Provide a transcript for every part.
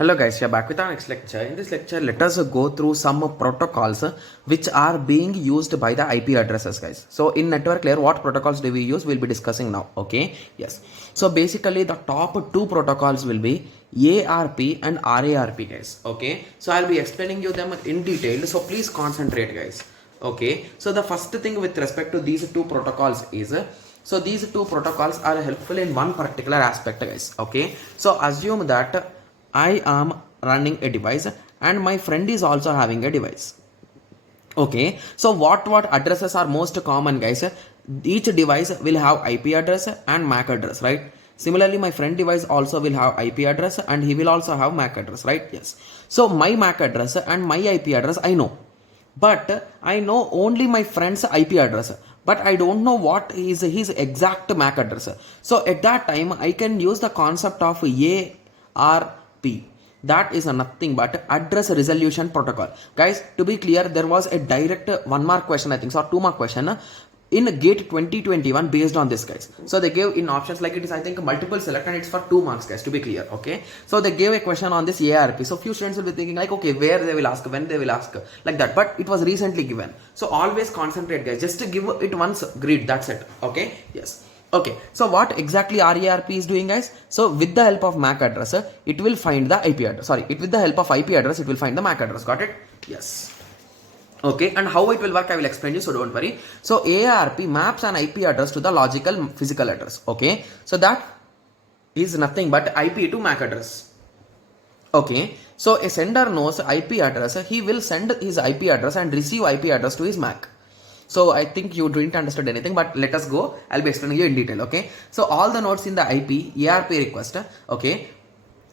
Hello guys, we are back with our next lecture. In this lecture, let us go through some protocols which are being used by the IP addresses, guys. So in network layer, what protocols do we use? We'll be discussing now. Okay, yes. So basically, the top two protocols will be ARP and RARP, guys. Okay, so I'll be explaining you them in detail. So please concentrate, guys. Okay, so the first thing with respect to these two protocols is so these two protocols are helpful in one particular aspect, guys. Okay, so assume that I am running a device and my friend is also having a device. Okay, so what addresses are most common, guys? Each device will have IP address and MAC address, right? Similarly, my friend device also will have IP address and he will also have MAC address, right? Yes. So my MAC address and my IP address I know, but I know only my friend's IP address, but I don't know what is his exact MAC address. So at that time, I can use the concept of ARP. That is nothing but address resolution protocol. Guys, to be clear, there was a direct 1 mark question, I think, or 2 mark question in GATE 2021 based on this, guys. So they gave in options like it is, I think, multiple select and it's for 2 marks, guys, to be clear. Okay, so they gave a question on this ARP. So few students will be thinking like, okay, where they will ask, when they will ask, like that, but it was recently given. So always concentrate, guys, just to give it once grid, that's it. Okay, yes. Okay, so what exactly RARP is doing, guys? So with the help of MAC address, it will find the IP address. Sorry, with the help of IP address, it will find the MAC address. Got it? Yes. Okay, and how it will work, I will explain you, so don't worry. So ARP maps an IP address to the logical physical address. Okay, so that is nothing but IP to MAC address. Okay, so a sender knows IP address, he will send his IP address and receive IP address to his MAC. So I think you didn't understand anything, but let us go. I'll be explaining you in detail. Okay, so all the nodes in the IP ARP request, okay,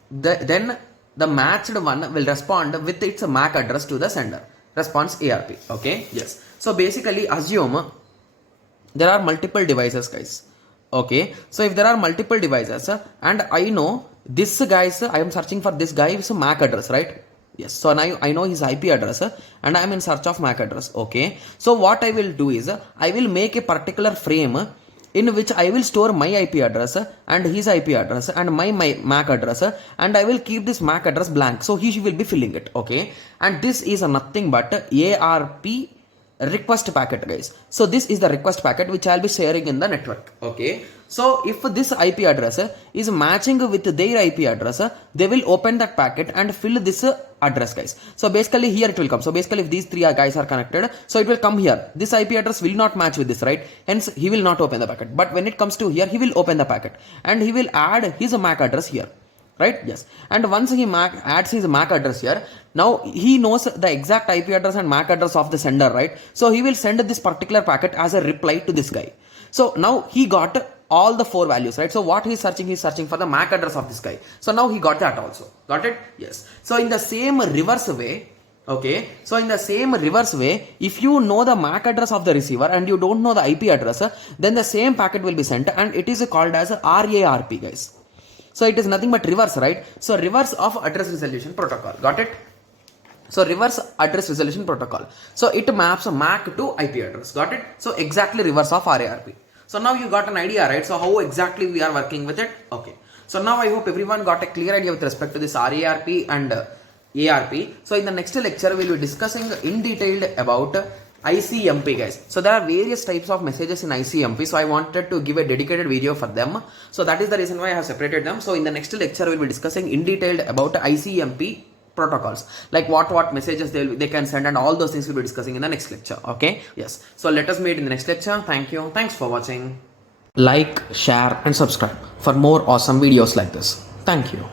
then the matched one will respond with its MAC address to the sender. Response ARP. Okay, yes. So basically, assume there are multiple devices, guys. Okay, so if there are multiple devices and I know this guys, I am searching for this guy's MAC address, right? Yes, so now I know his IP address and I am in search of MAC address. Okay, so what I will do is I will make a particular frame in which I will store my IP address and his IP address and my MAC address, and I will keep this MAC address blank, so he will be filling it. Okay, and this is nothing but ARP request packet, guys. So this is the request packet which I'll be sharing in the network. Okay, so if this IP address is matching with their IP address, they will open that packet and fill this address, guys. So basically here it will come. So basically if these three guys are connected, so it will come here. This IP address will not match with this, right? Hence he will not open the packet. But when it comes to here, he will open the packet and he will add his MAC address here. Right? Yes. And once he adds his MAC address here, now he knows the exact IP address and MAC address of the sender, right? So he will send this particular packet as a reply to this guy. So now he got all the 4 values, right? So what he's searching for the MAC address of this guy. So now he got that also. Got it? Yes. So in the same reverse way, okay, so in the same reverse way, if you know the MAC address of the receiver and you don't know the IP address, then the same packet will be sent and it is called as RARP, guys. So it is nothing but reverse, right? So reverse of address resolution protocol. Got it? So reverse address resolution protocol. So it maps MAC to IP address. Got it? So exactly reverse of RARP. So now you got an idea, right? So how exactly we are working with it? Okay. So now I hope everyone got a clear idea with respect to this RARP and ARP. So in the next lecture, we will be discussing in detail about ICMP, guys. So there are various types of messages in ICMP. So I wanted to give a dedicated video for them. So that is the reason why I have separated them. So in the next lecture, we will be discussing in detail about ICMP protocols, like what messages they can send, and all those things we'll be discussing in the next lecture. Okay, yes. So let us meet in the next lecture. Thank you. Thanks for watching. Like, share and subscribe for more awesome videos like this. Thank you.